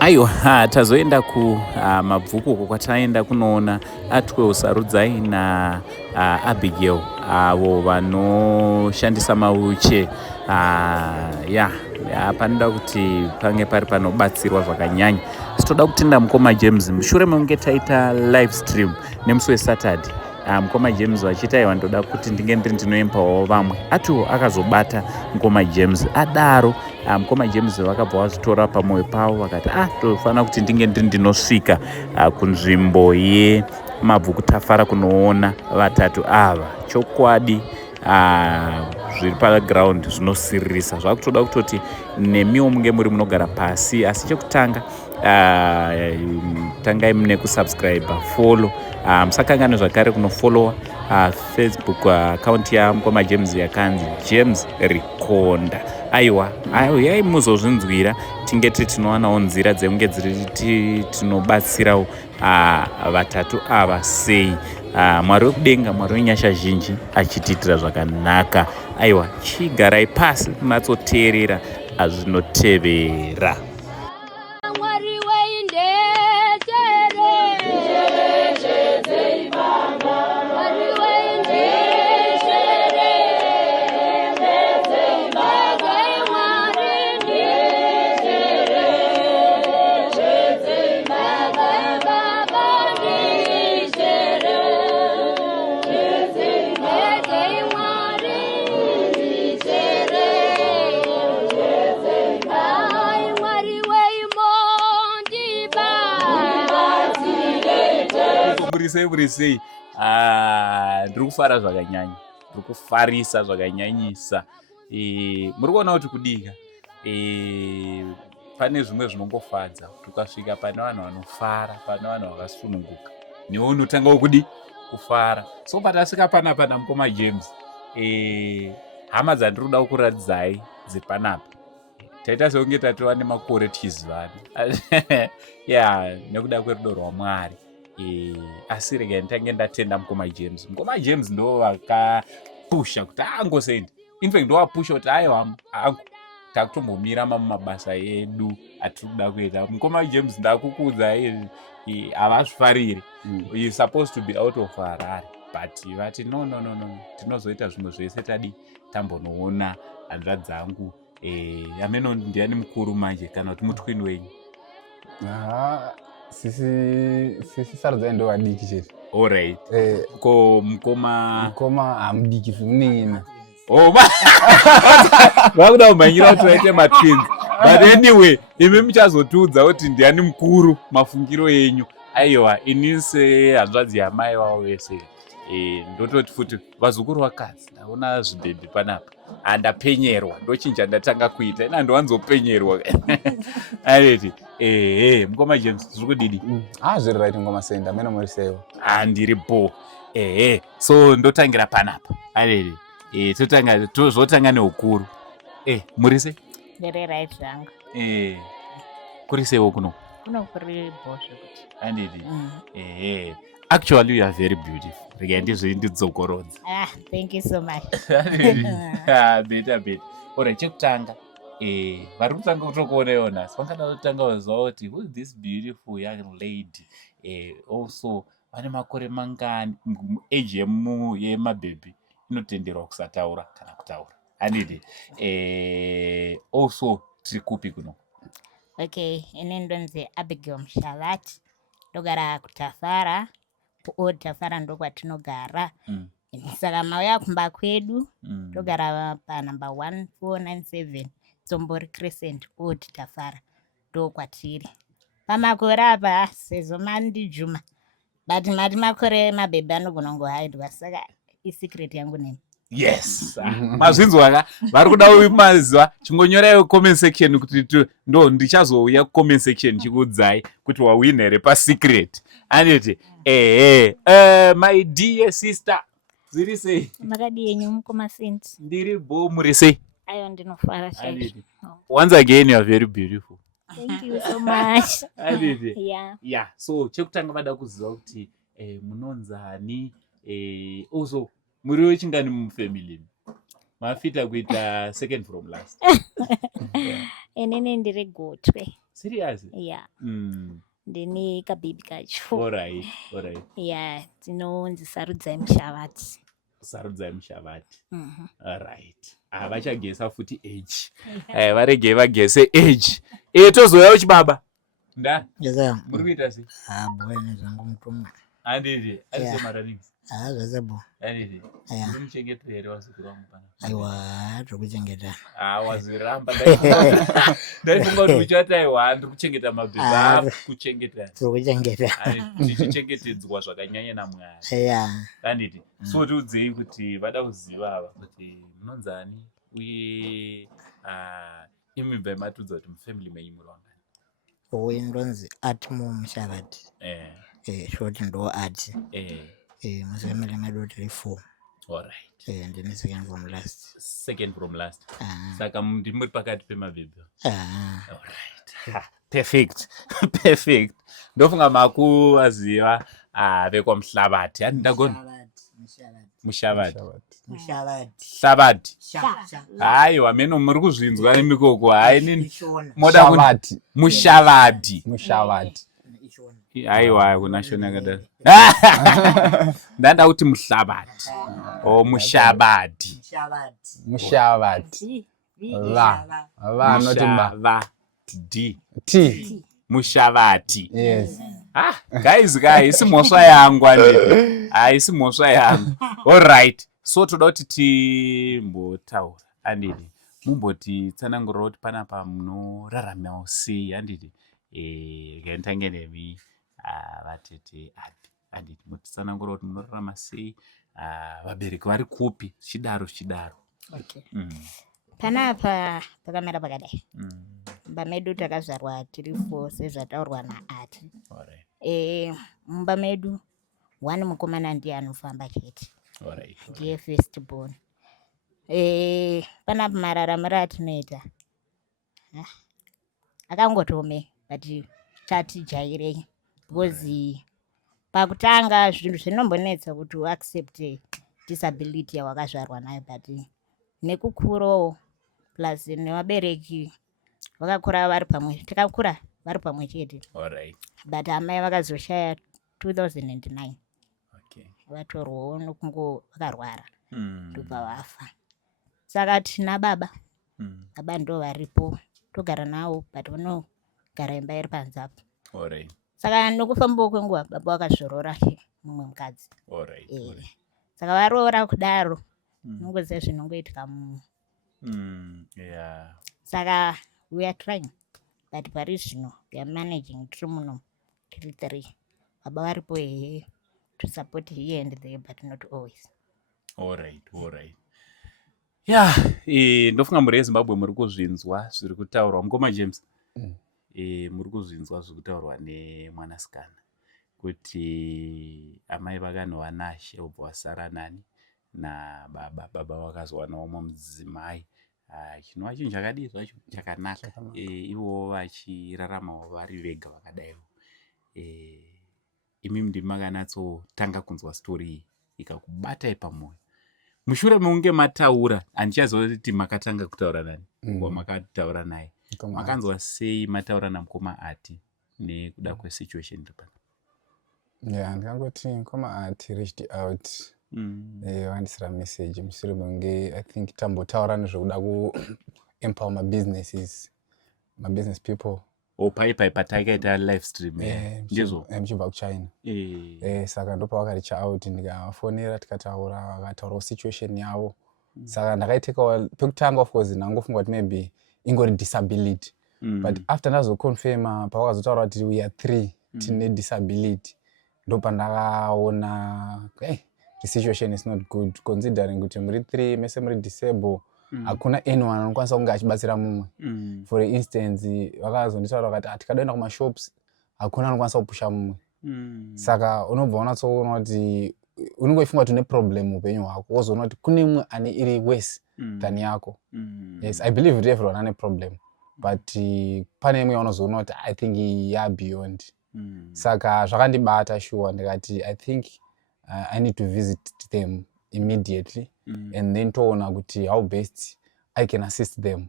Aiwa, tazoenda kumabvuku uko kwataenda kunoona A12 Sarudzai Abigail avo vanoshandisa mauche. Panoda kuti pange pari panobatsirwa zvakanyanya. Toda kutenda mukoma James mushure mekunge taita live stream nemusi weSaturday. Mukoma James vachita iwa ndoda kuti ndinge ndinoempawo vamwe. Akazobata mukoma James adaro. Mukoma James vakabva vazvitora pamwoyo pavo vakati tofanira kuti ndinge ndinosvika kunzvimbo yemabvuku Tafara kunoona vatatu ava. Chokwadi zviri paground zvinosiririsa. Zvakutoda kutoti nemiwo munge muri munogara pasi, asi chekutanga tangai mune kusubscribe, follow, musakanganwe zvakare kunofollowa Facebook account yamukoma James yakanzi James Rikonda. Aiwa, yai muzozvinzwira tingeti tinowanawo nzira dzekunge dziri tinobatsirawo vatatu ava sei. Mwari wekudenga, Mwari wenyasha zhinji achitiitira zvakanaka. Aiwa, chigarai pasi matsoteerera azvinotevera. Burisei ndiri kufara zvakanyanya, ndiri kufarisa zvakanyanyisa. Muri kuona kuti kudika pane zvimwe zvinongofadza kuti ukasvika pane vanhu vanofara, pane vanhu vakasununguka, newe unotangawo kudi kufara. So patasvika panapa mukoma James, hama dzandiri kuda kuratidzai dzepanapa taita sekunge tatova nemakore tizivana nekuda kwerudo rwaMwari. Asi regai nditange ndatenda mukoma James. Mukoma James ndo vakapusha kuti angosendi. In fact ndo vapusha kuti aiwa takutombomira mumabasa edu atiri kuda kuita. Mukoma James ndakukudza havazvifariri. He is supposed to be out of Harare, but vati no, tinozoita zvimwe zvese tambonoona hanzvadzi dzangu. Ameno ndiani mukuru manje kana kuti mutwini wenyu? Sisi Sarudzai ndo vadiki chete. Alright. Ko mukoma hamudiki zvimuningina. Vakuda kumhanyira kuti vaite matwins. But anyway, imi muchazotiudza kuti ndiani mukuru mafungiro enyu. Aiwa, ini sehanzvadzi yamai vavo vese. Ndototi futi vazukuru vakadzi ndaona zvibhebhi panapa. Ndapenyerwa, ndochinja ndatanga kuita. Ina ndowanzopenyerwa. Areti, mukoma James zviri kudidi? Zviri right ngoma Senda, ameno muri sewo. Ndiri bo. So ndotangira panapa. Areti, tozotanga neukuru. Muri se? Ndiri right zvangu. Kuri sewo kuno? Kuno kuri bosho kuti. Andidi. Actually, you are very beautiful. Ndidzokorodza. Thank you so much. Beta. Ora chekutanga. Vari kutanga kutokuona yona. Vangada kutanga kuzwa kuti who is this beautiful young lady? Also, vane makore mangani age yemabhebhi inotenderwa kusataura kana kutaura. Andidi. Also, tiri kupi kuno? Okay, ini ndonzi Abigail Mshalati. Ndogara kuTafara. Tafara ndo kwatinogara. Saka mauya kumba kwedu ndogara panumber 1497 Tsombori Crescent Old Tafara ndo kwatiri. Pamakore apa sezvo mandijuma, but mati makore mabhebhi anogona kungohaidwa, saka isecret yangu nemi. Yes. Mazvinzwa vari kuda maziva chingonyorai comment section kuti ndo ndichazouya comment section chikudzai kuti wawina here pa secret. Anditi my dear sister Zviri sei? Makadi yenyu mukoma Saint. Ndiri bo muri sei? Aiwa ndinofara chaizvo. Once again you are very beautiful. Thank you so much. Yeah. Yeah. So chekutanga vada kuziva kuti munonzani also muri wechingani mufamily. Mafita kuita second from last. Enene ndiri Gotwe. Serious? Yeah. Ndine kababy kacho. Alright. Yeah, tinonzi Sarudzai Mushavati. Sarudzai Mushavati. Alright. Vachagesa futi age. Varege vagese age. Tozouya uchibaba. Nda? Yes, muri kuita sei? boy nezangu mutumwa. Andidi. Arisemarani. Zvazebo. Andidi. Muchengetera here wazukuru wangu pana. Aiwa, tikuchengeta. Wazviramba. Ndaifunga kuti uchati aiwa ndiri kuchengeta mabhiza kuchengeta. Tikuchengeta. Tichichengetedzwa zvakanyanya naMwari. Yeah. Andidi. So tiudzei kuti vada kuziva ava kuti munonzani uye imibva matudza kuti mufamily menyu muri wangani. Uyu ndonzi Atmo Mushavati. Short ndo ati. Mufamily medu tiri 4. Alright. Ndine second from last. Second from last. Saka muri pakati pemabhebhe. Alright. Perfect. Ndofunga makuvaziva vekwaMushavati. Andagona. Mushavati. Aiwa meno muri kuzvinzwa nemikoko. Hai nini? Moda Mushavati. Aiwa kunashona kadaro. Ndanda kuti Mushavati. Mushavati. Mushavati. Yes. Guys, mhosva yangu andidi. Haisi mhosva yangu. Alright. So toda kuti timbotaura andidi. Mumboti tsanangurira kuti panapa munorarama sei andidi. Ngantange nemi vatete andidi. Mutsanangurira kuti munorarama sei. Vabereki vari kupi chidaro. Okay. Panapa pakamera pakadai. Mumba medu takazvarwa tiri 4 sezvataurwa naAti. Mumba medu 1 mukomana ndiye anofamba chete. Ndiye first born. Panapa mararamiro atinoita. Akangotome but chatijairei because pakutanga zvinhu zvinombonetsa kuti uaccept disability yawakazvarwa nayo but nekukurawo plus nevabereki vakakura vari pamwe, takakura vari pamwe chete. But amai vakazoshaya 2009. Vatorwawo nokungo vakarwara ndobva vafa. Saka tina baba ndo varipo togara navo but vanogara imba iri panzapo. Saka nokufambawo kwenguva baba vakazorora mumwe mukadzi. Saka varoora kudaro nongoziva zvinongoitika mumwe. Saka we are trying but pari zvino we are managing tiri muno tiri 3. Baba varipo to support here and there but not always. Alright. Yeah, ndofunga muri eZimbabwe muri kuzvinzwa zviri kutaurwa mukoma James. Muri kuzvinzwa zviri kutaurwa nemwanasikana kuti amai vakanowana shelbho wasara nani nababa vakazowanawo mudzimai. Chinova chinhu chakadii zvacho chakanaka. Ivo vachiraramawo vari vega vakadaiwo. Imi ndimi makanatsotanga kunzwa stori iyi ikakubatai pamwoyo. Mushure meunge mataura, handichaziva kuti makatanga kutaura nani wamakataura naye. Makanzwa sei mataura namukoma Ati nekuda kwesituation iri pano? Ndikangoti mukoma Ati reached out. Wandisira message mushure meunge I think tambotaura nezvekuda kuempower mabusiness people. Pai patakaita live stream ndizvo mchibva kuChina. Saka ndopa vakaricha out ndikafonera tikataura vakataurawo situation yavo. Saka ndakaitekawo pekutanga of course ndangofunga kuti maybe ingori disability. But after ndazoconfirma pavakazotaura kuti we are 3 tine disability ndopa ndakaona the situation is not good considering kuti muri 3 mese muri disable. Hakuna anyone anokwanisa kunge achibatsira mumwe. For instance vakazonditaura vakati tikadaenda kumashops hakuna anokwanisa kupusha mumwe. Saka unobva unatsoona kuti unongoifunga kuti une problem upenyu hwako wozoona kuti kune mumwe ane iri worse than yako. Yes, I believe that everyone ane problem, but pane imwe yaunozoona kuti I think ya beyond. Saka zvakandibata sure ndikati I think I need to visit them immediately and then toona kuti how best I can assist them,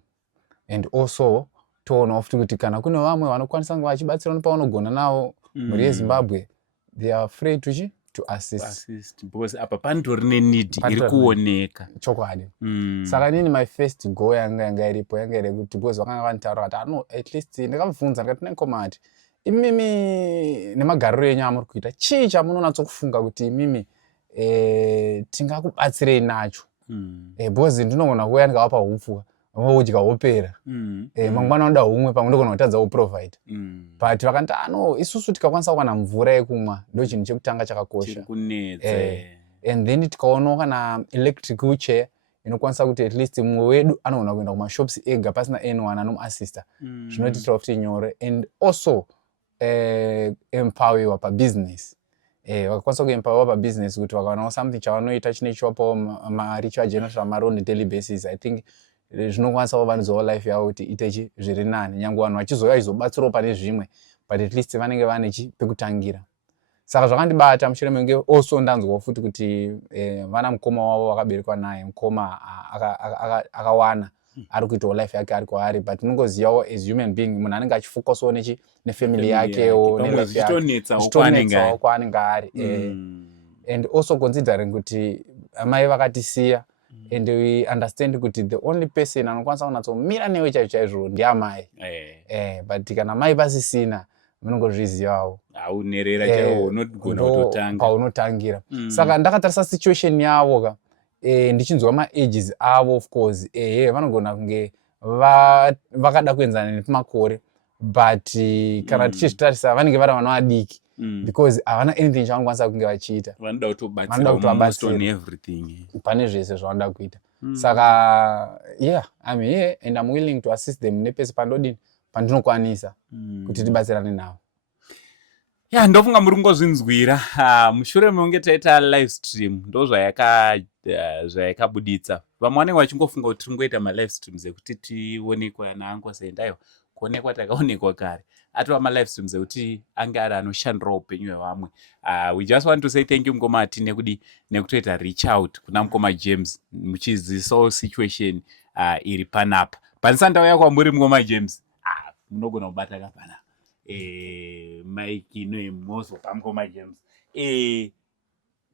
and also toona futi kuti kana kune vamwe vanokwanisa kunge vachibatsira pavanogona navo muri yeZimbabwe, they are free to assist because apa pandori nenidi iri kuoneka chokwadi. Saka nini my first goal yanga iripo yanga iri kuti because vakanga vanitaura kuti no at least ndakabvunza ndikati nenkomati imimi nemagariro enyu amuri kuita chii chamunonatsokufunga kuti imimi tingakubatsirei nacho because ndinogona kuuya ndikavapa hupfu vodya wopera mangwana unoda humwe pamwe ndogona kutadza kuprovide but vakati no isusu tikakwanisa kuwana mvura yekumwa ndo chinhu chekutanga chakakosha and then tikaonawo kana electric wheelchair inokwanisa kuti at least mumwe wedu anogona kuenda kumashops ega pasina anyone anomuassista zvinotiitira kuti nyore, and also empower pabusiness. Vakakwanisa kuempower pabusiness kuti vakaonawo something chavanoita chinechiwapawo mari chivagenerera mari on a daily basis. I think zvinokwanisa kuvandudzwawo life yavo kuti ite zviri nani, nyange vanhu vachizouya vachizobatsirawo pane zvimwe but at least vanenge vane pekutangira. Saka zvakandibata mushure menge also ndanzwawo futi kuti vana mukoma wavo vakaberekwa naye, mukoma akawana ari kuitawo life yake ari kwaari, but unongozivawo as human being munhu anenge achifocusawo nefamily yakewo nezvitonetsawo kwaanenge ari and also considering kuti amai vakatisiya and we understand kuti the only person anokwanisa kunatsomira newe chaizvo ndiamai but kana mai pasisina munongozvizivawo aunerera chaiwo unogona kutotanga paunotangira. Saka ndakatarisa situation yavo ka ndichinzwa maages avo of course vanogona kunge vakada kuenzana nepamakore but kana tichizvitarisa vanenge vari vana vadiki because havana anything chavanokwanisa kunge vachiita, vanoda kutobatsira pane zvese zvavanoda kuita. Saka yeah, I'm here and I'm willing to assist them nepese pandinokwanisa kuti tibatsirane navo. Ya ndofunga muri kungozvinzwira mushure meunge taita live stream ndo zvayakabuditsa. Vamwe vanenge vachingofunga kuti tingoita malive streams ekuti tionekwa naangu sendaiwa kuonekwa takaonekwa kare, atova malive streams ekuti ange ari anoshandirawo upenyu hwevamwe. We just want to say thank you Mukoma Ati nekutoita reach out kuna Mukoma James muchizivisawo situation iri panapa. Panisa ndauya kwamuri Mukoma James munogona kubata kapana Mike noemozo paMukoma James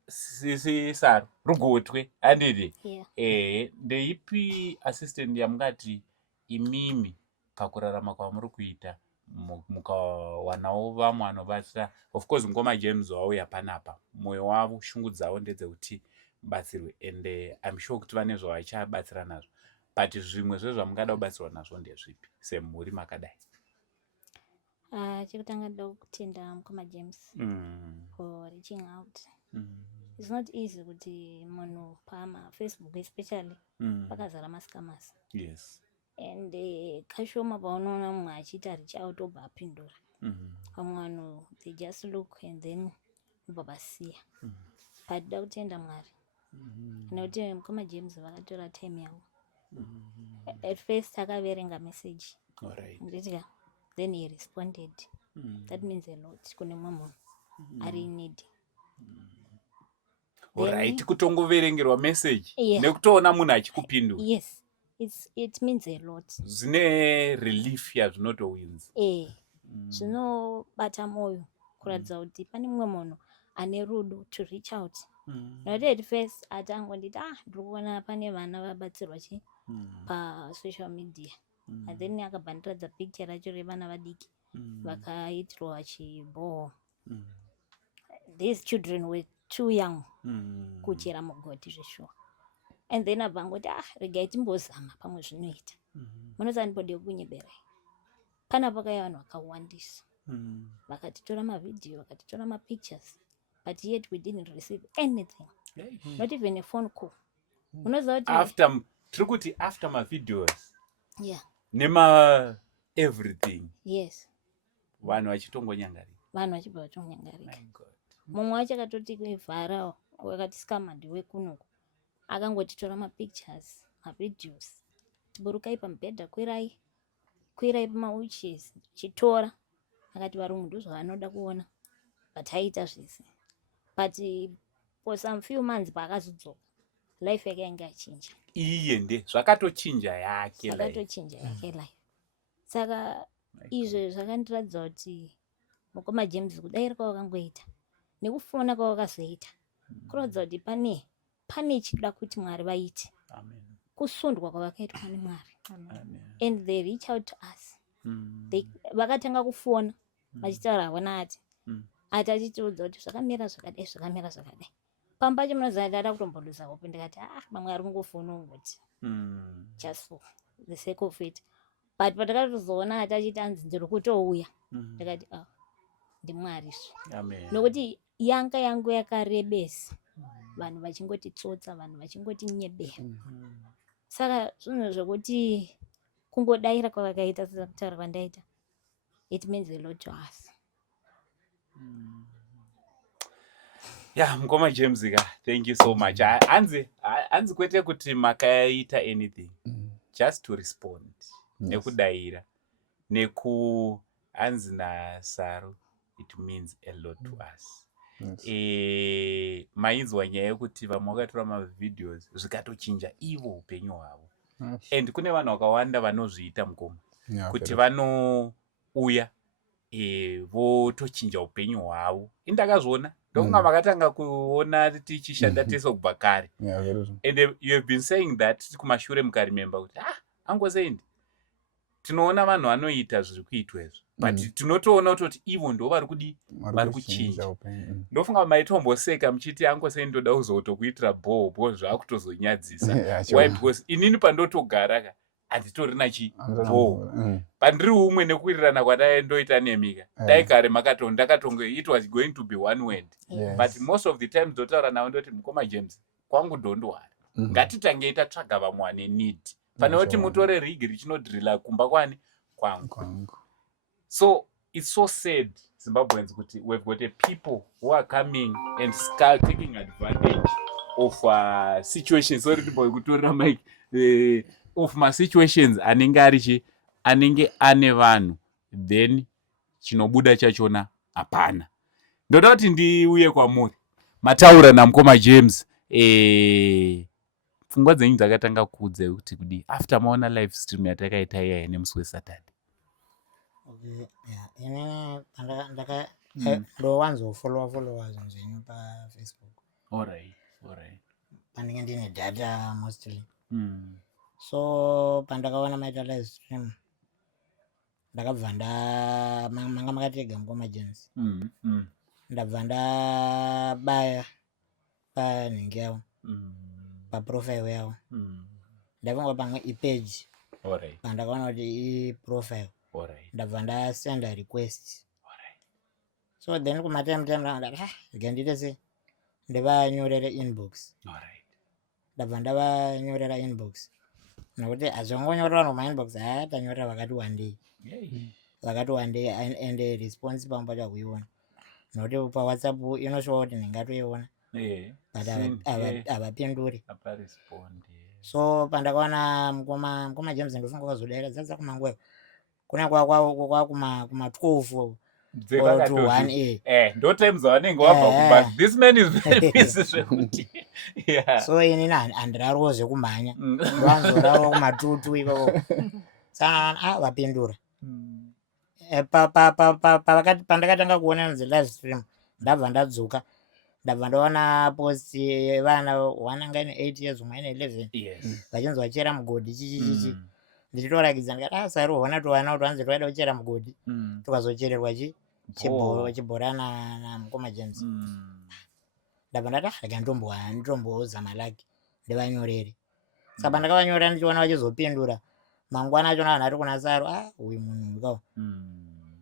sisi Saro Rugotwe andidi ndeipi assistant yamungati imimi pakurarama kwamuri kuita mukawanawo vamwe vanobatsira. Of course Mukoma James wauya panapa mwoyo wavo shungu dzavo ndedzekuti batsirwe and I'm sure kuti vane zvavachabatsira nazvo, but zvimwe zvezvamungada kubatsirwa nazvo ndezvipi semhuri makadai? Chekutanga ndoda kutenda Mukoma James for reaching out. It's not easy kuti munhu Facebook especially pakazara mascammers. Yes. And kashoma paunoona mumwe achiita reach out obva apindura. Vamwe vanhu they just look and then obva vasiya. But ndoda kutenda Mwari nekuti Mukoma James vakatora time yavo. At first akaverenga message. Alright. Then he responded. That means a lot kune mumwe munhu ari in need. Alright, kutongoverengerwa message nekutoona munhu achikupindura. Yes, it means a lot. Zvine relief yazvinotowinza. Zvinobata moyo kuratidza kuti pane mumwe munhu ane rudo to reach out. Not at first atangonditi ndiri kuona pane vana vabatsirwa pasocial media. And then akabva nditoradza picture racho revana vadiki vakaitirwa chiboho. These children were too young kuchera mugoti zveshuwa. And then abva ngoti regai timbozama pamwe zvinoita. Munoziva ndipode kunyeberai. Pana pakauya vanhu vakawandisa. Vakatitora mavidhiyo, vakatitora mapictures. But yet we didn't receive anything. Not even a phone call. Munoziva kuti after mavideos. Yeah. Nema everything. Yes. Vanhu vachitongonyangarika. Vanhu vachibva vatonyangarika. Mumwe wacho akatoti vhara wakati skama ndiwe kunuku akangotitora mapictures mavideos tiburukai pamubhedha kwirai pamauches chitora akati varungu ndizvo vanoda kuona vataita zvese but for some few months paakazodzoka life yake yanga yachinja iye nde zvakatochinja yake life saka izvo zvakandiratidza kuti mukoma James kudaira kwawakangoita nekufona kwawakazoita kuratidza kuti pane chida kuti Mwari vaite kusundwa kwavakaitwa neMwari and they reach out to us vakatanga kufona vachitaura havona ati achitiudza kuti zvakamira zvakadai pamba pacho munoziva ndada kutombondusa hope ndikati mamwe ari kungofona ungoti just for the sake of it but patakatozoona ati achiti anzi ndiri kutouya ndikati ndiMwari nokuti yanga yangu yakarebesa vanhu vachingotitsotsa vanhu vachingotinyebera saka zvinhu zvokuti kungodaira kwavakaita sekutaura kwandaita it means a lot to us. Mukoma James ka, thank you so much. Anzi kwete kuti makaita anything, just to respond. Nekudaira. Anzi na Saru, it means a lot to us. Mainzwa nyaya yekuti vamwe vakatora mavideos zvikatochinja ivo upenyu hwavo. And kune vanhu vakawanda vanozviita Mukoma. Kuti vanouya votochinja upenyu hwavo. Indakazviona. Ndokunga makatanga kuona tichishanda teso kubva kare. And you have been saying that kumashure mukaremember kuti angosendi tinoona vanhu vanoita zviri kuitwa izvo but tinotoona kuti ivo ndo vari kuchinja. Ndofunga maitomboseka muchiti angosendi ndoda kuzotokuitira bhohobho zvakutozonyadzisa. Why? Because inini pandotogara handitorina chibhoho pandiri umwe nekuwirirana kwandaindoita nemika dai kare ndakatonge it was going to be one word. But most of the time ndotaura nawo ndoti Mukoma James kwangu ndondwara ngatitange tatsvaga vamwe vane need pane kuti mutore rigi richinodhirila kumba kwani kwangu. So it's so sad Zimbabweans kuti we've got a people who are coming and taking advantage of situations. Sorry kutorera mic of my situations anenge ane vanhu then chinobuda chachona hapana. Ndoda kuti ndiuye kwamuri mataura naMukoma James pfungwa dzenyu dzakatanga kudze kuti kudi after maona live stream yatakaita iya nemusi weSaturday. ndowanzofollowa zvinhu zvenyu paFacebook. Alright. Pandinge ndine data mostly. So pandakaona maita live stream ndakabva manga makatega Mukoma James. Ndabva ndabaya panhingi yavo paprofile yavo ndafunga pamwe ipage pandakaona kuti iprofile ndabva ndasenda request. So then kumatime ndikandiite se ndivanyorere inbox. Ndabva ndavanyorera inbox nokuti hazvangonyorera vanhu mumainbox tanyorera vakati wandei and response pamwe pacho hakuiona nokuti paWhatsApp inoshowa kuti ndingatoiona but havapinduri. So pandakaona Mukoma James ndofunga kwazodaira dzadza kumanguva kuna kuma 12 or to 1 ndo times vanenge wabva but this man is very busy zvekuti so inini handirariwo zvekumhanya ndoanzorariwo kumatutu ikoko saka vapindura. Pandakatanga kuona live stream ndabva ndadzoka ndabva ndaona post yevana wananga ine 8 years umwe ine 11 vachinzi vachera mugodhi chichichichi ndichitorakidza ndikati Saru hona towana kuti vanzi toida kuchera mugodhi tukazochererwa chibhorana naMukoma James. Ndabva ndati rega nditombozama laki ndivanyorere. Saka pandakavanyorera ndichiona vachizopindura mangwana acho vanhu vari kuna Saru uyu munhu ukawo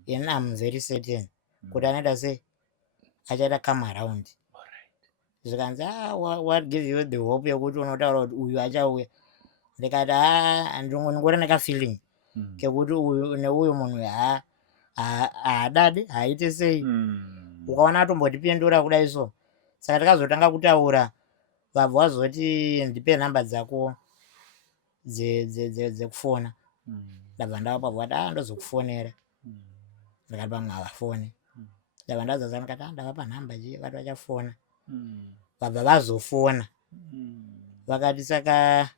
ini am very certain kuti anoita sei achaita come around. Zvikanzi what give you the hope yekuti unotaura kuti uyu achauya. Ndikati ndingori nekafeeling kekuti uyu neuyu munhu haadadi haaite sei. Ukaona atombotipindura kudai so saka takazotanga kutaura vabva vazoti ndipe nhamba dzako dzekufona ndabva ndavapa vati ndozokufonera ndakati vamwe havafoni ndabva ndadzadza ndikati ndavapa nhamba chi vati vachafona vabva vazofona vakati saka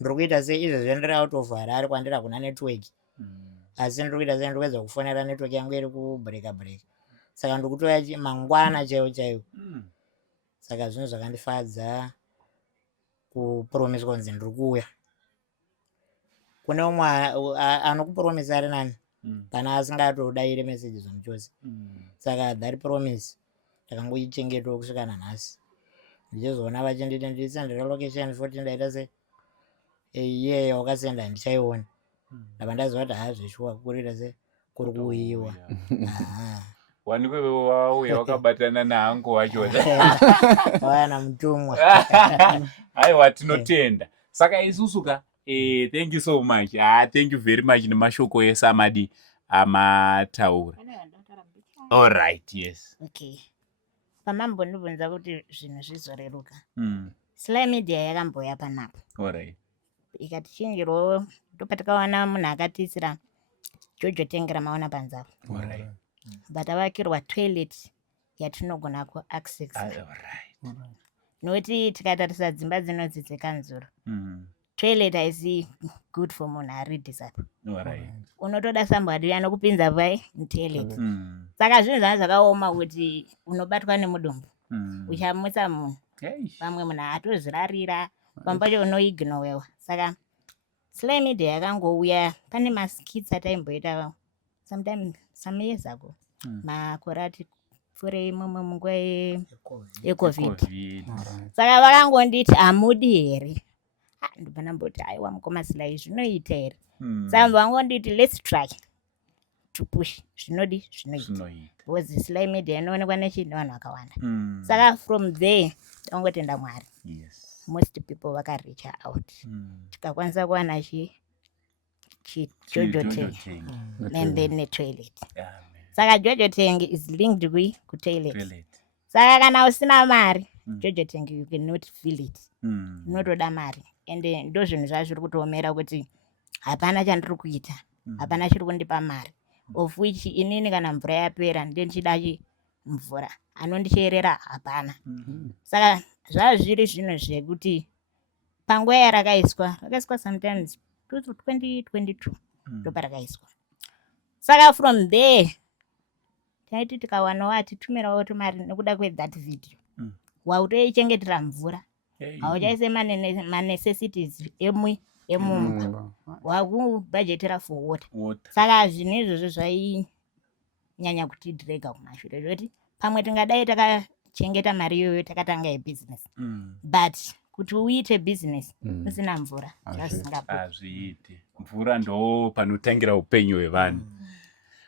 ndiri kuita sei izvezvi ndiri out of Harare kwandira kuna network asi ndiri kuita sei ndiri kuedza kufonera network yangu iri kubreka saka ndiri kutoya mangwana chaiwo saka zvinhu zvakandifadza kupromisa kunzi ndiri kuuya. Kune umwe anokupromisa ari nani kana asingatodaire messages zomuchose saka that promise ndakangoichengetawo kusvika nanhasi ndichizoona vachinditi ndisendera location futi ndaita se iyeyo wakasenda ndichaiona ndabva ndaziva kuti hazvishuwa kurita se kuri kuuyiwa wanikwe wauya wakabatana nahangu wachona wana mutumwa aiwa tinotenda saka isusuka thank you so much thank you very much nemashoko esamadi amataura. All right, yes. Okay. Pamambondibvunza kuti zvinhu zvizoreruka. Sly Media yakamboya panapo. All right. Ikatichinjirawo ndopatakawana munhu akatiisira Jojo Tengera maona panzava. All right. Batavakirwa toilet yatinogona kuaccess. All right. Noti tikatarisa dzimba dzinodzidzika nzuro. Toilet haisi good for munhu ari disapa. All right. Unotoda somebody anokupinza pai mutoilet. Saka zvinhu zvanga zvakaoma kuti unobatwa nemudumbu uchamutsa munhu pamwe munhu atozvirarira pambacho unoignowewa. Saka Sly Media yakangouya pane maskits ataimboita some years ago makore ati pfuure imomo munguva yecovid. Saka vakangonditi hamudi here ndobva ndamboti aiwa mukoma Sly zvinoita here saka vangonditi let's try to push zvinodi zvinoita because Sly Media inoonekwa nechinhu vanhu vakawanda saka from there tangotenda Mwari most people vakareach out tikakwanisa kuwana Jojo Teng and then netoilet. Saka Jojo Teng is linked kutoilet. Saka kana usina mari Jojo Teng you cannot feel it. Unotoda mari ende ndo zvinhu zvazviri kutoomera kuti hapana chandiri kuita hapana chiri kundipa mari of which inini kana mvura yapera ndichida mvura anondicherera hapana. Saka zvazviri zvinhu zvekuti panguva yarakaiswa sometimes 2022 ndoparakaiswa. Saka from there taiti tikawanawo atitumirawo tumari nekuda kwethat video wautoichengetera mvura hauchaise manecessities emumba wakubhajetera for water. Saka zvinhu izvozvo zvainyanya kutidhirega kumashure zvekuti pamwe tingadai takachengeta mari iyoyo takatanga yebusiness but kuti uite business usina mvura hazviiti. Mvura ndo panotangira upenyu hwevanhu.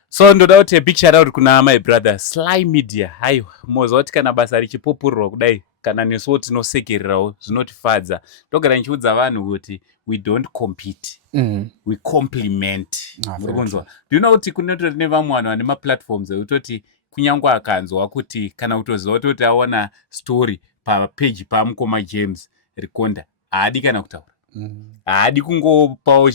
So ndoda kuti big shout out kuna my brother Sly Media. Hayo moza kuti kana basa richipopurwa kudai kana nesuwo tinosekererawo zvinotifadza. Ndogara ndichiudza vanhu kuti we don't compete we complement. Murikunzwa? Do you know kuti kunotori nevamwe vanhu vane maplatforms ekutoti kunyange akanzwa kuti kana kutoziva kuti aona story papage pamukoma James Rikonda haadi kana kutaura haadi kungopawo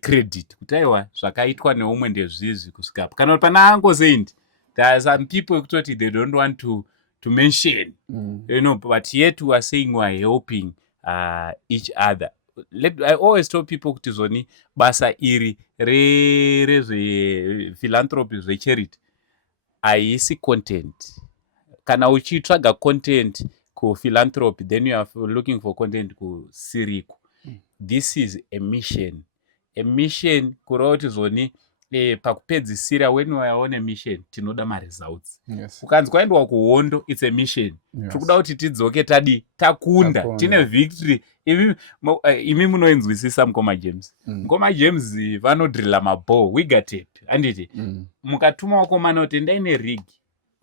credit kuti aiwa zvakaitwa neumwe ndezvizvi kusvika kana pana angosendi. There are some people ekutoti they don't want to mention you know, but yet we are saying we are helping each other. I always tell people kuti zoni basa iri rezvephilanthropy zvecharity haisi content. Kana uchitsvaga content kuphilanthropy then you are looking for content kusiriku. This is a mission. A mission kureva kuti zoni pakupedzisira when we are on a mission tinoda maresults. Ukanzi kwaendwa kuhondo it's a mission. Tikuda kuti tidzoke takunda tine victory. Imi munoinzwisisa mukoma James. Mukoma James vanodrilla maball wigatape handiti mukatuma wakomana kuti ndaine rig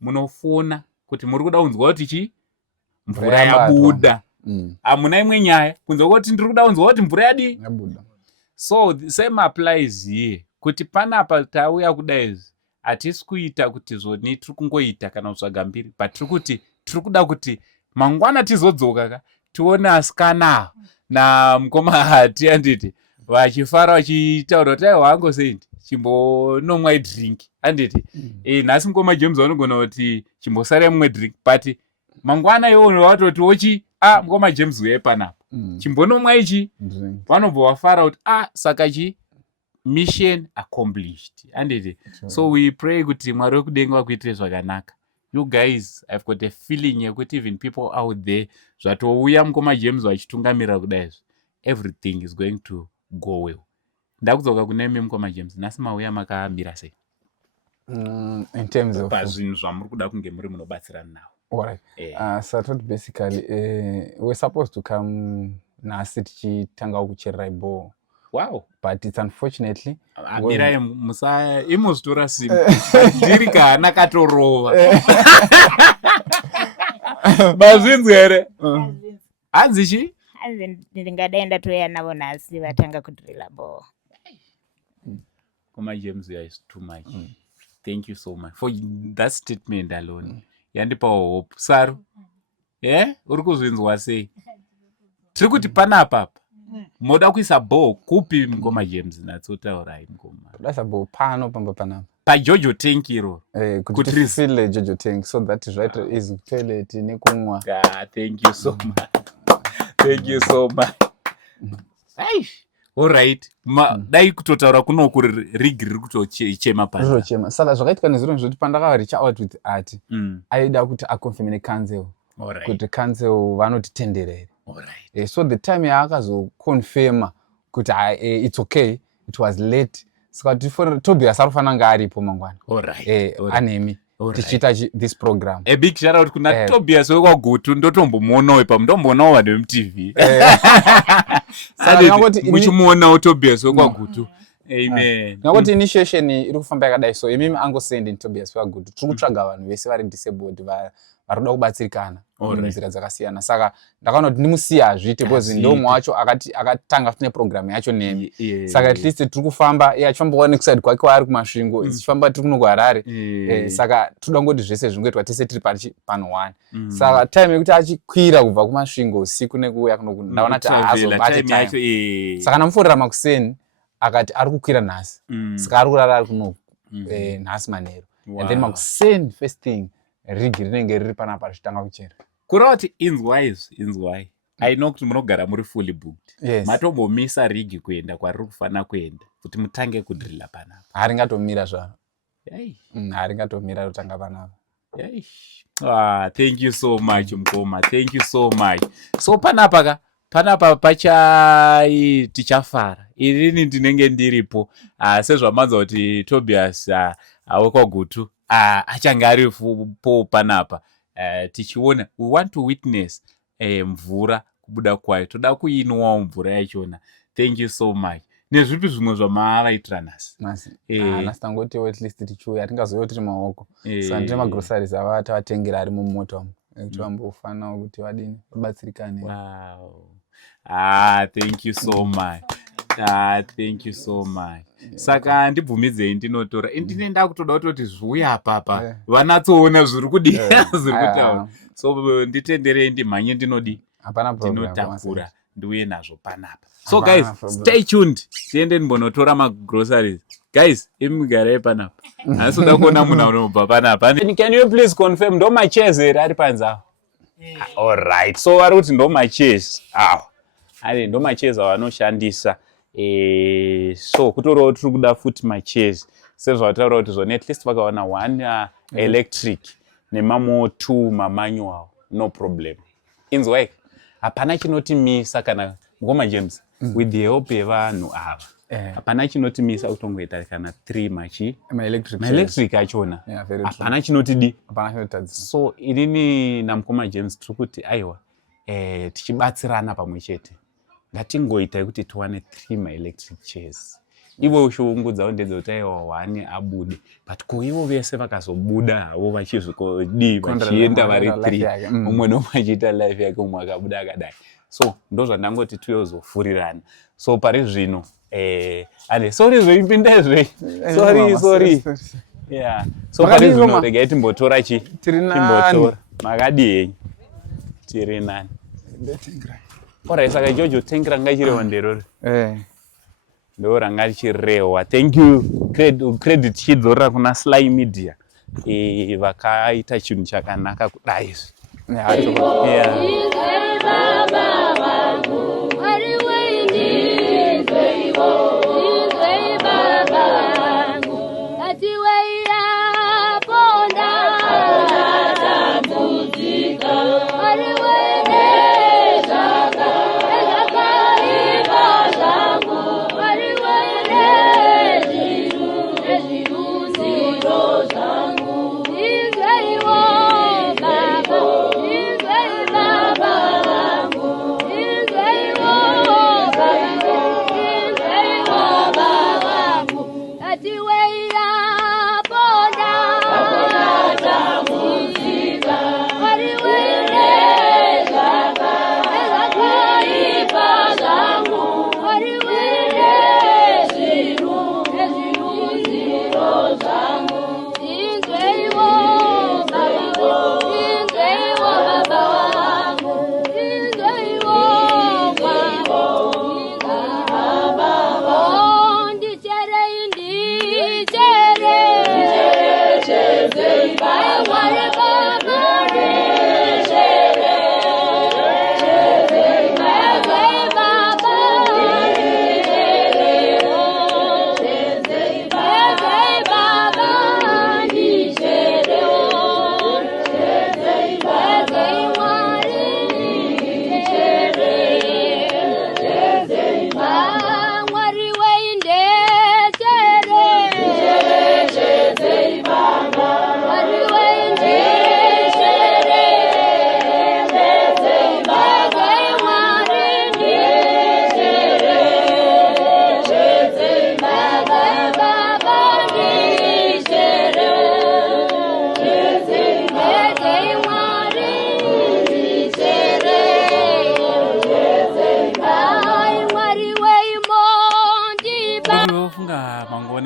munofona kuti muri kuda kunzwa kuti mvura yabuda. Hamuna imwe nyaya kunzwa kuti ndiri kuda kunzwa kuti mvura yabuda. So the same applies here kuti panapa tauya kudai hatisi kuita kuti zvoni tiri kungoita kana kutsvaga mbiri but tiri kuti tiri kuda kuti mangwana tizodzoka tione asikana namukoma hati anditi vachifara vachitaura kuti aiwa angosendi chimbonomwa drink anditi nhasi mukoma James vanogona kuti chimbosare mumwe drink but mangwana iwo watoti ochi mukoma James uyai panapa chimbonomwa ichi vanobva vafara kuti saka mission accomplished anditi so we pray kuti Mwari wekudenga vakuitire zvakanaka. You guys, I've got a feeling yekuti even people out there zvatouya mukoma James vachitungamira kudai everything is going to go well. Ndakudzoka kune imi mukoma James, nhasi mauya makamira sei? In terms of pazvinhu zvamuri kuda kunge muri munobatsirana nawo. Alright. So basically we're supposed to come nhasi tichitanga kucherera ball. Wow. But it's unfortunately mirai musa imozvitora simu ndiri kana katorova mazvinzwi here hanzichi ndingadai ndatoya navo nhasi vatanga kudrilla ball. Koma James is too much. Thank you so much for that statement alone. Yandipa hope Saru uri kuzvinzwa sei? Tiri kuti panapa moda kuisa ball kupi mukoma James natsotaurai mukoma that's ball pano pamba panapa pajojo tank iro kuti tifile jojo tank so that is right is toilet nekumwa. Thank you so much. Thank you so much. All right. Dai kutotaura kuno kuri rigi riri kutochema pano. Kutochema. Saka zvakaitika nezviro zvoti pandaka reach out with ati. Aida kuti aconfirm ne council. Kuti council vanotitenderera. All right. So the time yaakazo confirm kuti it's okay, it was late. Saka tifona Tobias arufana ngaripo mangwana. All right. Anemi. Tichita this program. A big shout out kuna Tobias wekwagutu ndotombomuonawo pamutombonawo vanhu vemuTV. Saka muchimuonawo Tobias wekwagutu. Amen. Ngakoti initiation iri kufamba yakadai so imimi angosend Tobias wekwagutu. Tiri kutsvaga vanhu vese vari disabled varikuda kubatsirikana munzira dzakasiyana. Saka ndakaona kuti ndimusiya azvite because ndomwe wacho akatanga fune program yacho nemi. Saka at least tiri kufamba achifamba nekuside kwake ari kumasvingo ichifamba tiri kuno kuHarare. Saka toda ngoti zvese zvingoitwa tese tiri pano one. Saka time yekuti achikwira kubva kumasvingo usiku nekuuya kuno ndaona kuti azobate time. Saka namufonera makuseni akati ari kukwira nhasi. Saka ari kurara ari kuno nhasi manheru. And then makuseni first thing rigi rinenge riri panapa richitanga kuchera. Kurava kuti inzwai I know kuti munogara muri fully booked. Matombomisa rigi kuenda kwariri kufana kuenda kuti mutange kudrilla panapa. Haringatomira zvaro. Haringatomira kutanga panapa. Thank you so much mukoma. Thank you so much. So panapa tichafara. Irini ndinenge ndiripo. Sezvamanza kuti Tobias wekwagutu achange aripo panapa tichiona we want to witness mvura kubuda kwayo. Toda kuinwawo mvura yachona. Thank you so much. Nezvipi zvimwe zvamavaitira nhasi? Nhasi tangoti at least tichiuya tingazoyo tiri maoko. Saka ndine magroceries avatatengera ari mumota umu kuti vambofana kuti vadini vabatsirikane. Wow. Thank you so much. Thank you so much. Saka ndibvumidzei ndinotora ndinenda kutoda kutoti zviuya apapa vanatsoona zviri kudira zviri kutaura. So nditenderei ndimhanye ndinotakura ndiuye nazvo panapa. So guys, stay tuned. Tiende ndimbonotora magroceries. Guys, imigarai panapa. Hasisoda kuona munhu anobva panapa. Can you please confirm ndo machairs here ari panzao? All right. So vari kuti ndo machairs. Ndo machairs avanoshandisa. So kutoriwo tiri kuda futi machairs sezvataura kuti zvone at least vakaona one electric nemamwe 2 mamanual no problem. Inzwai hapana chinotimisa kana mukoma James with the help yevanhu ava hapana chinotimisa kutongoita kana 3 maelectric achona hapana chinotidi. So inini namukoma James tiri kuti aiwa tichibatsirana pamwe chete ngatingoita kuti tiwane 3 maelectric chairs. Ivo ushoungudza ndedza kuti one abude but kuivo vese vakazobuda havo vachizvikodii vachienda vari 3 umwe nomwe achiita life yake umwe akabuda akadai. So ndo zvandangoti tiyozofurirana. So pari zvino sorry zveipinda sorry Yeah. So pari zvino regai timbotora chi. Tiri nani. Timbotora. Makadii. Tiri nani. Ora saka ichocho tengira ngachirewa ndero. Ndo ranga chirewa. Thank you. Credit chidzora kuna Sly Media. Vakaita chinhu chakanaka kudai. Yeah.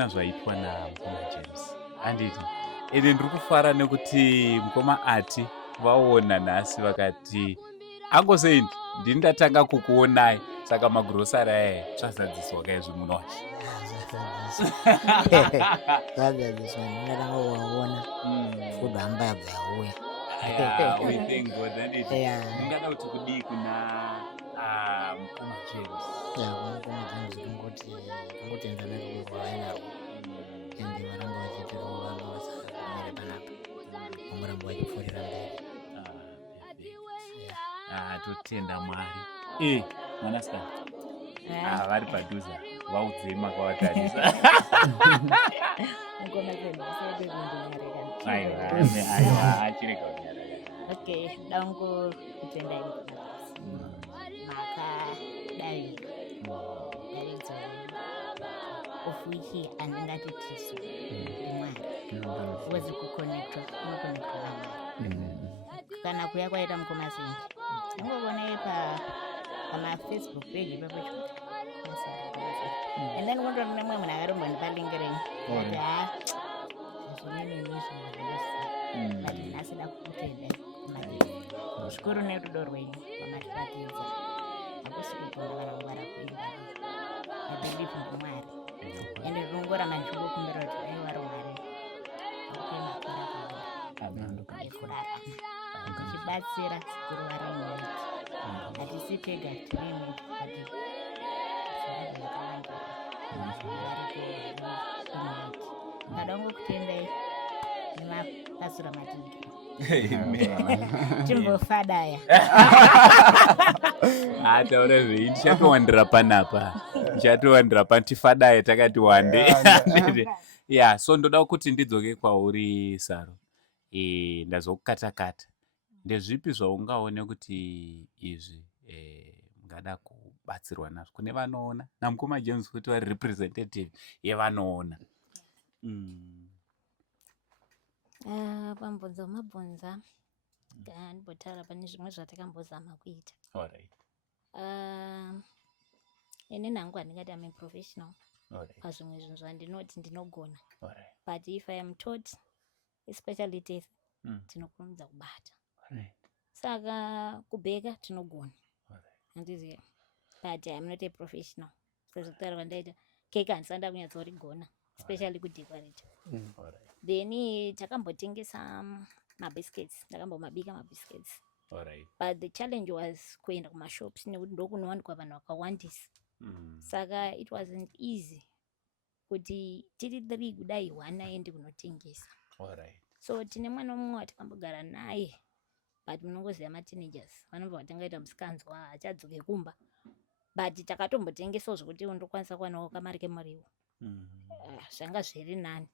Zvaitwa naMukoma James handiti ende ndiri kufara nekuti Mukoma ati vaona nhasi vakati angoseindi ndini ndatanga kukuonai saka magurosari aya zvazadziswa kaizvi munoshi zvazadziswa ndinatanga kuvaona fudo hamba yabva yauya. We thank God handiti mungada kuti kudii kuna Mukoma James. Mukoma James kungoti enzana kukurwainavo ende varamba vachitirovamba vasakamire panapa vamuramba vachipfuurira mberi. Totenda Mwari. Mwanasikana vari padhuze vaudzema kwavatarisa. Aiwa achirega kunyarara. Okay, dangu kutendai makadai daridzo of which handingati tisu ndimwari uwezi kuconnectwa unokonectwa naMwari kana kuya kwaita Mukoma Sendi ungoone pamafacebook page ipapo and then kundori nemwe munhu akaromba ndipalingirenyi ati zvinenenizvinazvinosi but nhasida kukutendai zvikuru nerudo rwenyu rwamatiratidza hakusi kugona vanangwara kuimba abelieve ndimwari ende rinongoramba ndichikukumbira kuti dai wari Mwari akupe makora pauri ekurarama kuchibatsira sikuru varimoti hatisi tega tirimiti but zvingadai yakawandira varikoimiti ngadango kutendai nemapasura matingi timbofadaya taura zvei ndichatowandira panapa ndichatowandira patifadaya takati wande. Yeah, so ndoda kuti ndidzoke kwauri Saro. Ndazokukata-kata ndezvipi zvaungaone kuti izvi mungada kubatsirwa nazvo kune vanoona naMukoma James kuti vari representative yevanoona. Pambunzo umabvunza ndimbotaura pane zvimwe zvatakambozama kuita. Alright. ine nangu handingati ame professional Alright. pazvimwe zvinhu zvandinoti ndinogona, Alright. but if I am taught especially tese tinokurumidza kubata. Alright. Saka kubheka tinogona, Alright. handiziva, but I'm not a professional. Sezvekutaura kwandaita keke handisanda kunyatsorigona, especially kudecorate. Alright. Then takambotengesa mabiscuits, ndakambomabika mabiscuits. Alright. But the challenge was kuenda kumashops nekuti ndokunowanikwa vanhu vakawandisa. Saka it wasn't easy kuti tiri 3 kudai 1 aende kunotengesa. Alright. So tine mwana mumwe watakambogara naye, but munongoziva mateenagers vanobva vatangaita musikanzwa achadzoke kumba, but takatombotengesawo zvokuti undokwanisa kuwanawo kamari kemuriwo. Zvanga zviri nani.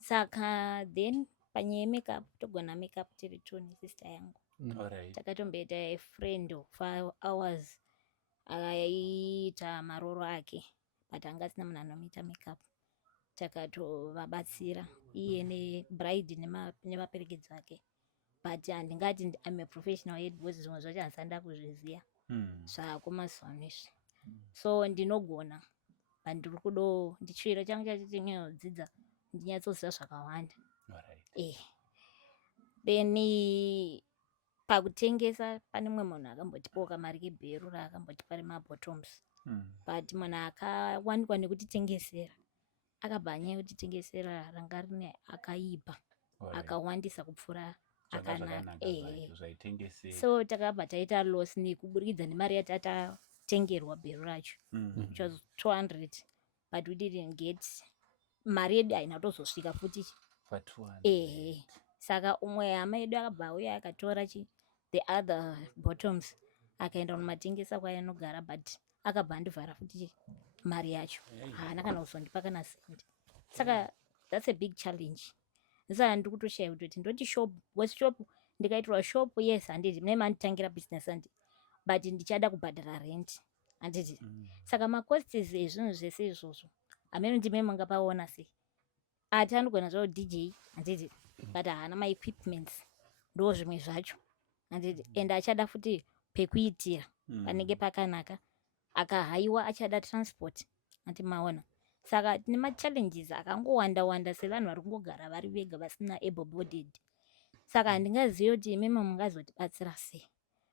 Saka then panyaya yemakeup togona makeup tiri 2 nesister yangu. Alright. Takatomboita a friend of ours akaita maroro ake, but anga asina munhu anomuita makeup. Takatovabatsira iye nebride nevaperekedzi vake, but handingati I'm a professional yet because zvimwe zvacho handisanda kuzviziva zvako mazuva nezvi. So ndinogona, but ndiri kudo ndichiro changu chacho chinyodzidza ndinyatsoziva zvakawanda. Alright. Then pakutengesa pane mumwe munhu akambotipawo kamari kebheru raakambotipa remabottoms, but munhu akawanikwa nekutitengesera akabva nyaya yekutitengesera ranga rine akaipa akawandisa kupfuura akanaka. So takabva taita loss nekuburikidza nemari yatatatengerwa bheru racho, which was 200, but we didn't get mari yedu haina kutozosvika futi. Saka umwe hama yedu akabva auya akatora the other bottoms akaenda kunomatengesa kwaanogara, but akabva andivhara futi mari yacho, haana kana kuzondipa kana sendi. Saka that's a big challenge. Saka ndiri kutoshaya kutoti ndoti shop was shop, ndikaitirwa shop yes handiti mune manditangira business handi, but ndichada kubhadhara rent handiti. Saka macosts ezvinhu zvese izvozvo amene ndime mungapaona sei. Ati anogona zvawo DJ handiti, but haana maequipments, ndo zvimwe zvacho handiti, and achada futi pekuitira panenge pakanaka, akahaiwa achada transport handi maona. Saka tine machallenges akangowanda sevanhu vari kungogara vari vega vasina able bodied. Saka handingazivi kuti imimi mungazotibatsira sei.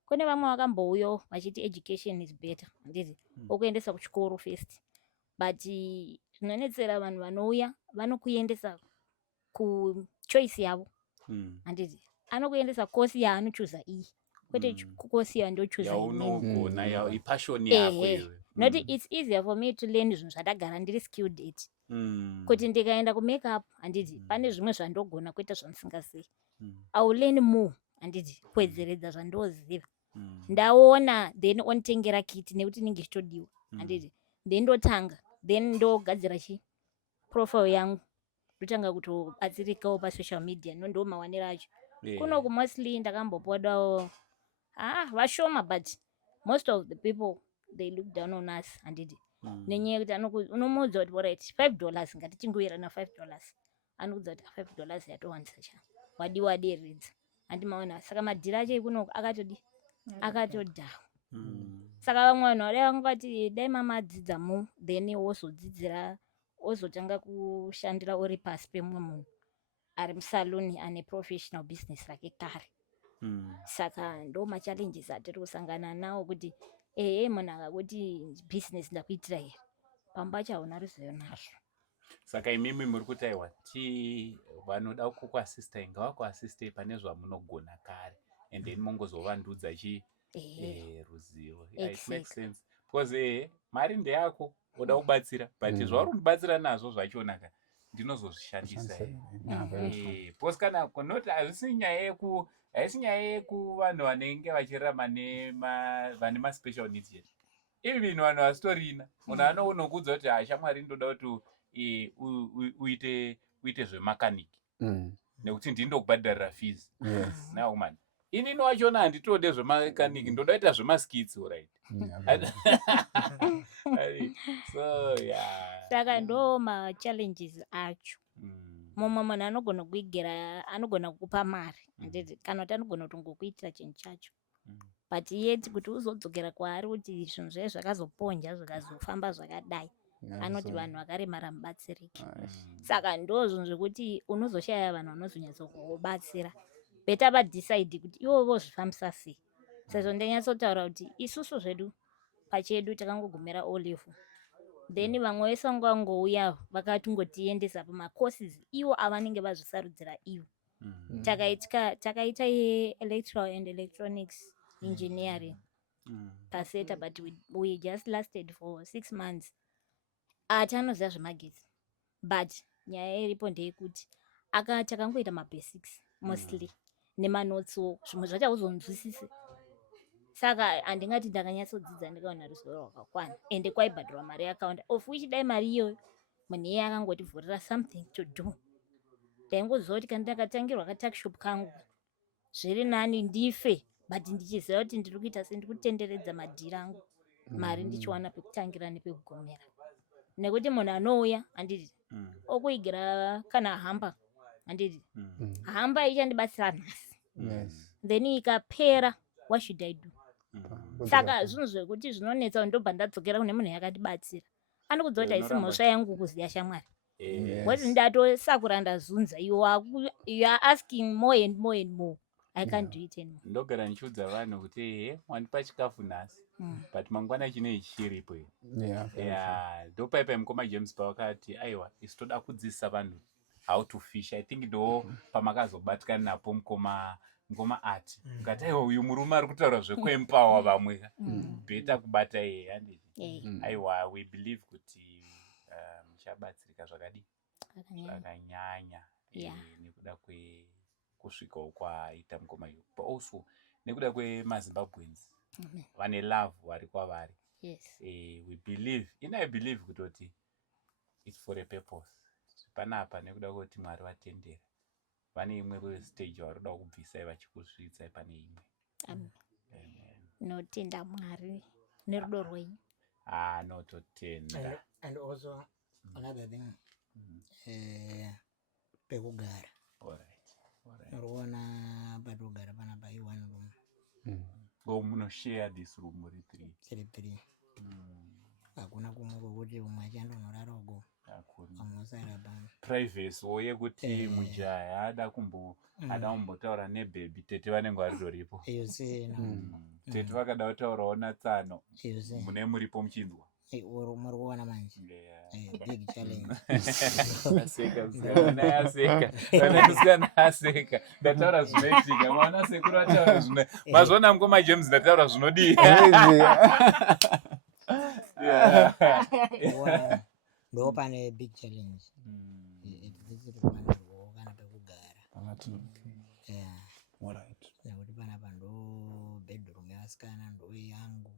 Kune vamwe vakambouyawo vachiti education is better handiti, okuendesa kuchikoro first, but zvinonetsera vanhu vanouya vanokuendesa kuchoice yavo handiti, anokuendesa kosi yaanochuza iyi kwete kosi yandochuza yaunogona ipassion yako. Not it's easier for me to learn zvinhu zvandagara ndiri skilled at, kuti ndikaenda kumakeup handiti pane zvimwe zvandogona kuita zvandisingazivi, I will learn more handiti, kuwedzeredza zvandoziva. Ndaona then onditengera kit nekuti inenge ichitodiwa handiti, then ndotanga then ndogadzira profile yangu, ndotanga kutobatsirikawo pasocial media, ndo mawaniro acho. Kunoku mostly ndakambopodawo vashoma, but most of the people they look down on us handiti, nenyaya yekuti unomuudza kuti alright $5 ngatichingowira na$5, anokuudza kuti $5 yatowandisa cha wadiwa deredza handi maona. Saka madhiri acho ikunoku akatodhawa. Saka vamwe vanhu vadai vangati dai mamadzidza mo then wozodzidzira wozotanga kushandira uri pasi pemumwe munhu ari musaluni ane professional business rake kare. Saka ndo machallenges atiri kusangana nawo kuti munhu akakuti business ndakuitira here pambacho hauna ruzivo nazvo. Saka imimi muri kuti aiwa vanoda kukuasistai ngavakuasistai pane zvamunogona kare, and then mongozovandudza ruzivo. It makes sense because mari ndeyako uda kubatsira, but zvauri kundibatsira nazvo zvachonaka ndinozozvishandisa. Because kana kunoti haisi nyaya yekuvanhu vanenge vachirarama vane maspecial needs yet. Even vanhu vasitorina, munhu anokuudza kuti shamwari ndoda kuti uite zvemakaniki nekuti ndindokubhadharira fees. Now man, inini wachona handitode zvemakaniki, ndoda kuita zvemaskits, right? So yeah. Saka ndo machallenges acho. Mumwe munhu anogona kuigera, anogona kukupa mari handiti, kana kuti anogona kutongokuitira chinhu chacho. but yet kuti uzodzokera kwaari kuti zvinhu zve zvakazoponja zvikazofamba zvakadai anoti vanhu vakaremara mubatsiriki. Saka ndo zvinhu zvekuti unozoshaya vanhu vanozonyatsokubatsira, beta vadecide kuti ivo vozvifambisa sei. Sezvo ndanyatsotaura kuti isusu zvedu pachedu takangogumira o level, then vamwe vese vangangouya vakatingotiendesa pamacourses ivo avanenge vazvisarudzira ivo. Takaita electoral and electronics engineering paseta, but we just lasted for 6 months. Atanoziva zvemagetsi, but nyaya iripo ndeyekuti takangoita mabasics mostly nemanotso, zvimwe zvacho hauzonzwisisi. Saka handingati ndakanyatsodzidza ndikaona ruzivo rwakakwana, ende kwaibhadharwa mari yakawanda, of which dai mari iyoyo munhu iye akangotivhurira something to do. Ndaingoziva kuti kana ndakatangirwa katakishop kangu zviri nani ndife, but ndichiziva kuti ndiri kuita sendiri kutenderedza madhiri angu, mari ndichiwana pekutangira nepekugomera. Nekuti munhu anouya handiti okuigira kana hamba, handiti hamba ichandibatsira nhasi, then ikapera what should I do? Saka zvinhu zvekuti zvinonetsa ndobva ndadzokera kune munhu yakatibatsira. Andikudziva kuti haisi mhosva yangu kuziya shamwari. Wati ndatosakura ndazunza, you are asking more and more and more. I can't do it anymore. Ndogara ndichiudza vanhu kuti wandipa chikafu nhasi, but mangwana chinei chiripo. Ndopaipa mukoma James pavakati aiwa isu toda kudzidzisa vanhu how to fish. I think ndo pamakazobatikana napo mukoma ati ukati aiwa uyu murume ari kutaura zvekuempower vamwe beta kubata iye handiti. Aiwa we believe kuti muchabatsirika zvakanyanya nekuda kusvikawo kwaita mukoma iyu, but also nekuda kwemazimbabweans vane love vari kwavari. We believe, I believe kutoti it's for a purpose. Panapa nekuda kuti Mwari vatendera, vane imwe stage varoda kubvisai vachikusvitsai pane imwe. Amen. Notenda Mwari nerudo rwenyu. Nototenda. And also another thing, pekugara. Unoona patogara panapa i1 room. Munoshare this room muri 3. Hakuna kumwe kwekuti umwe achandonorara uko, vamwe usara pano. Privacy yekuti mujaya ada kumbotaura nebhebi tete vanenge varidoripo. Tete vakada kutaurawo natsano mune muripo muchinzwa. Muri kuona manje big challenge. Aseka ndataura zvinoitika, mwana sekuru ataura zvino mazvona mukoma James ndataura zvinodii. Ndo pane big challenge. Tisiri kuwanirwawo kana pekugara. Nekuti panapa ndo bedroom yevasikana, ndo yangu,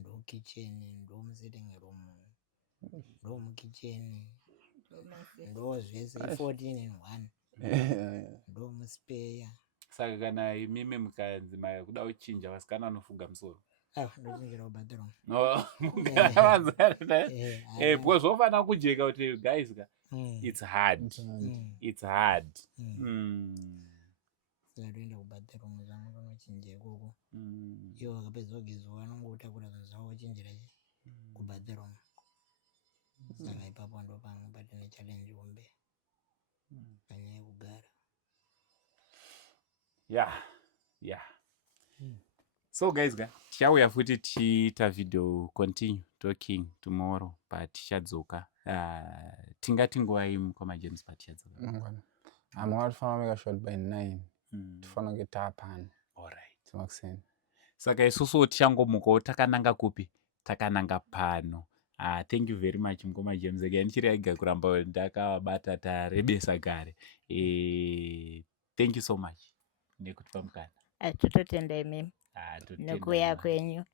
ndo kitchen, ndo musitting room, ndo mukitchen, ndo zvese 14 in 1, ndo muspeya. Saka kana imimi mukanzi kuda kuchinja vasikana vanofuga musoro. Ndochinjira bathroom. Because zvofanira kujeka kuti guys it's hard. It's hard. Toenda kubathroom zangu ndonochinja ikoko. Ivo vakapedza kugezwa vanongotakura zvinhu zvavo vochinjira kubathroom. Saka ipapo ndo pangu patine challenge hombe panyaya yekugara. So guys, tichauya futi tiita video continue talking tomorrow, but tichadzoka tingati nguwai mukoma James patichadzoka. Amwe tifana make shot by 9. Tifana kunge tapana. Alright. Timakuseni. Saka isusu tichangomukawo takananga kupi? Takananga pano. Thank you very much mukoma James again. Ndichirega kuramba ndakabata tarebesa gare. Thank you so much. Nekutipa mukana. Tototenda imimi. Nekuya kwenyu.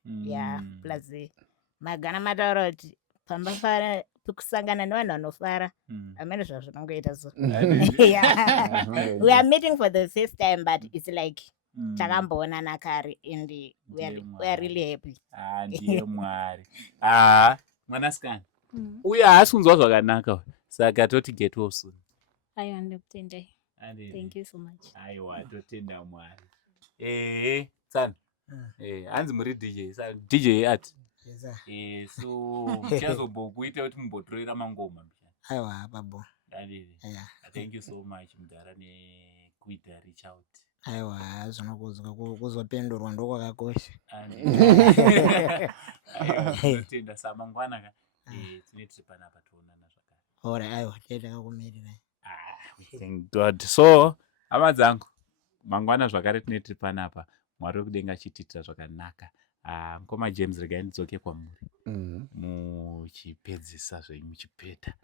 Plus magana mataura kuti pamba kusangana nevanhu vanofara amene zvazvo zvinongoita so. We are meeting for the first time, but it's like takamboonana kare and we are really happy. Ndiye Mwari. Mwanasikana. Uya haasi kunzwa zvakanaka, saka toti get well soon. Aiwa ndokutendai. Thank you so much. Aiwa totenda Mwari. Tsana. hanzi muri DJ DJ art Yes, so tichazombokuita kuti mumbotorera mangoma aiwa babo. thank you so much mudhara nekuita reach out Aiwa zvinokuzwa kuzopindurwa ndokwakakosha. tenda samangwana ka tine tiri panapa toonana zvakare. Ora aiwa takakumirira. Thank God. So hama dzangu mangwana zvakare tine tiri panapa Mwari wekudenga achitiitira zvakanaka. Mukoma James regai ndidzoke kwamuri muchipedzisa zvenyu muchipedza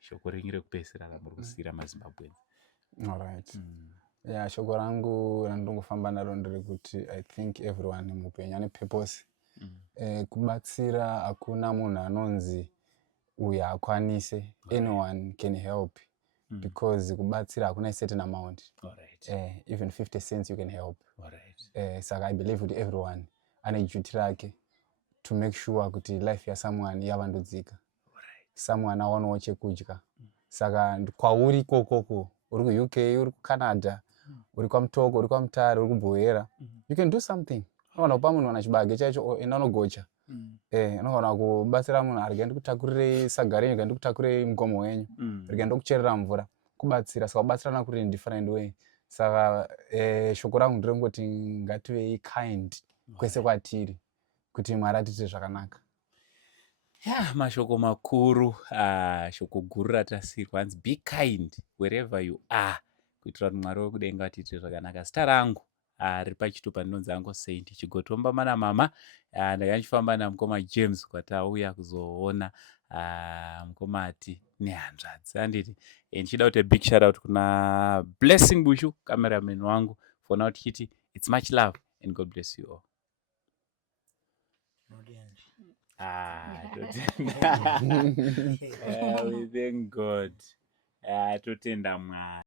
shoko renyu rekupedzisira ramuri kusiyira maZimbabweans. Alright. Yeah, shoko rangu randongofamba naro nderekuti I think everyone mupenyu ane purpose. Kubatsira hakuna munhu anonzi uyu akwanise. Anyone can help because kubatsira hakuna certain amount. Even 50 cents you can help. Saka I believe kuti everyone ane duty rake to make sure kuti life ya someone yavandudzika. Someone awanewo chekudya. Saka kwauri ikokoko uri ku-UK, uri ku-Canada, uri kwaMutoko, uri kwaMutare, uri kuBhoera, you can do something. Unogona kupa munhu chibage chacho inogocha. Unogona kubatsira munhu arike ndikutakurire saga renyu, rike ndikutakurire mugomo wenyu, rike ndokucherera mvura. Kubatsira, saka kubatsirana kuri in different way. Saka shoko rangu nderengoti ngativei kind kwese kwatiri kuti Mwari atiite zvakanaka. Mashoko makuru, shoko guru ratasirwa hanzi be kind wherever you are, kuitira kuti Mwari wekudenga atiite zvakanaka. Zita rangu riri pachitupa ndinonzi Uncle Saint Chigotomba mana mama. Ndanga ndichifamba namukoma James kwatauya kuzoona mukomati nehanzvadzi anditi. Ndichida kuti big shout out kuna Blessing Bushu cameraman wangu for now tichiti it's much love and God bless you all. We thank God. Totenda Mwari.